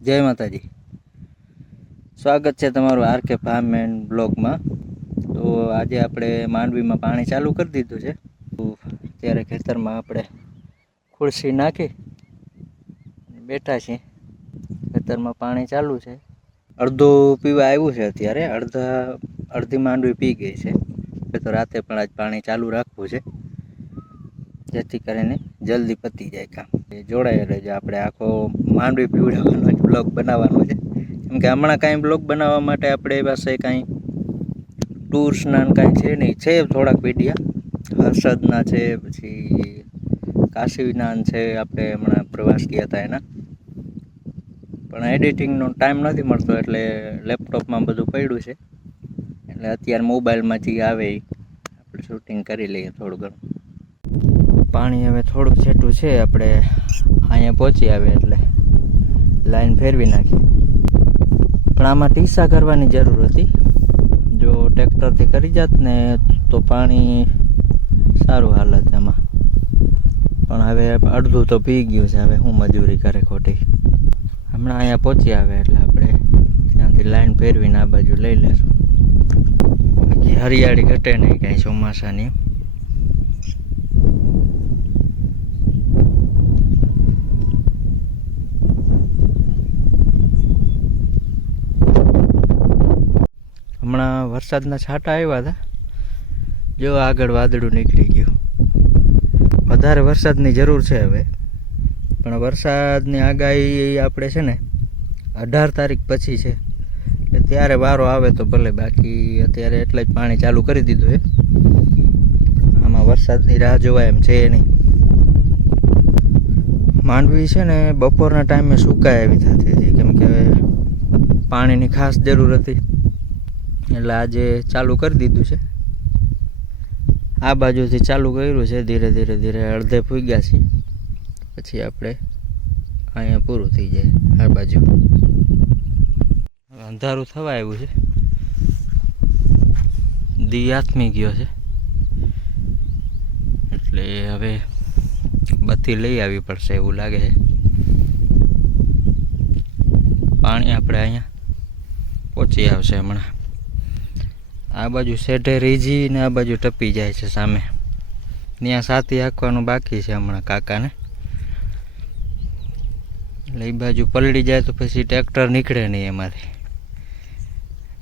જય માતાજી. સ્વાગત છે તમારું આર કે ફાર્મ એન્ડ બ્લોગમાં. તો આજે આપણે માંડવીમાં પાણી ચાલુ કરી દીધું છે. ત્યારે ખેતરમાં આપણે ખુરશી નાખી બેઠા છીએ. ખેતરમાં પાણી ચાલુ છે. અડધું પીવા આવ્યું છે અત્યારે. અડધા, અડધી માંડવી પી ગઈ છે. તો રાતે પણ આજ પાણી ચાલુ રાખવું છે. જેથી કરીને જલ્દી પતી જાય કામ. જોડાયેલ છે આપણે આખો માંડવી પીવડાવવાનો જ બ્લોગ બનાવવાનો છે. કેમ કે હમણાં કાંઈ બ્લોગ બનાવવા માટે આપણે પાસે કાંઈ ટૂર્સના કાંઈ છે નહીં. છે થોડાક વિડીયા હર્ષદના છે, પછી કાશીના છે, આપણે હમણાં પ્રવાસ ગયા હતા એના. પણ એડિટિંગનો ટાઈમ નથી મળતો એટલે લેપટોપમાં બધું પડ્યું છે. એટલે અત્યારે મોબાઈલમાં જે આવે એ આપણે શૂટિંગ કરી લઈએ થોડું ઘણું. પાણી હવે થોડુંક છેટું છે, આપણે અહીંયા પહોંચી આવે એટલે લાઈન ફેરવી નાખી. પણ આમાં ટીસા કરવાની જરૂર હતી. જો ટ્રેક્ટરથી કરી જાત ને તો પાણી સારું હાલત એમાં. પણ હવે અડધું તો પી ગયું છે, હવે હું મજૂરી કરે ખોટી. હમણાં અહીંયા પહોંચી આવે એટલે આપણે ત્યાંથી લાઈન ફેરવીને આ બાજુ લઈ લેશું. હરિયાળી ઘટે નહીં કાંઈ ચોમાસાની. હમણાં વરસાદના છાંટા આવ્યા હતા. જો આગળ વાદળું નીકળી ગયું. વધારે વરસાદની જરૂર છે હવે. પણ વરસાદની આગાહી આપણે છે ને, અઢાર તારીખ પછી છે. એટલે ત્યારે વારો આવે તો ભલે, બાકી અત્યારે એટલે જ પાણી ચાલુ કરી દીધું છે. આમાં વરસાદની રાહ જોવાય એમ છે નહીં. માંડવી છે ને, બપોરના ટાઈમે સુકાય એવી થતી હતી. કેમ કે પાણીની ખાસ જરૂર હતી. એટલે આજે ચાલુ કરી દીધું છે. આ બાજુથી ચાલુ કર્યું છે, ધીરે ધીરે ધીરે અડધે પૂગ્યા છે. પછી આપણે અહીંયા પૂરું થઈ જાય આ બાજુ. અંધારું થવા આવ્યું છે. દી આથમી ગયો છે. એટલે હવે બત્તી લઈ આવવી પડશે એવું લાગે છે. પાણી આપણે અહીંયા પહોંચી આવશે હમણાં. આ બાજુ શેઢે રીજી ને આ બાજુ ટપી જાય છે સામે. ત્યાં સાથી હાંકવાનું બાકી છે હમણાં કાકાને. એટલે એ બાજુ પલળી જાય તો પછી ટ્રેક્ટર નીકળે નહીં એમાંથી.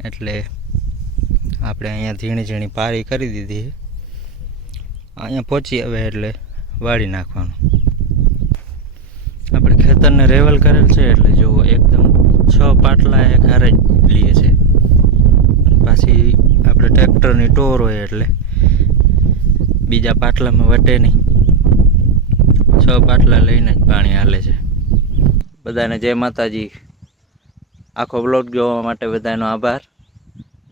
એટલે આપણે અહીંયા ઝીણી ઝીણી પારી કરી દીધી. અહીંયા પહોંચી આવે એટલે વાળી નાખવાનું. આપણે ખેતરને રેવલ કરેલ છે એટલે જુઓ, એકદમ છ પાટલા એક હારે જ લઈએ છે. પાછી આપણે ટ્રેક્ટરની ટોર હોય એટલે. બીજા પાટલામાં વટે નહીં. છ પાટલા લઈને જ પાણી હાલે છે. બધાને જય માતાજી. આખો બ્લોગ જોવા માટે બધાનો આભાર.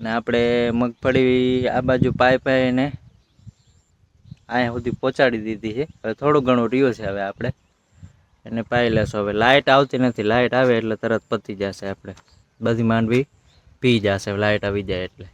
ને આપણે મગફળી આ બાજુ પાઈ પાઈને અહીંયા સુધી પહોંચાડી દીધી છે. હવે થોડું ઘણું રહ્યું છે હવે આપણે. એને પાઈ લેશું. હવે લાઇટ આવતી નથી. લાઇટ આવે એટલે તરત પતી જશે આપણે. બધી માંડવી પી જશે. લાઇટ આવી જાય એટલે.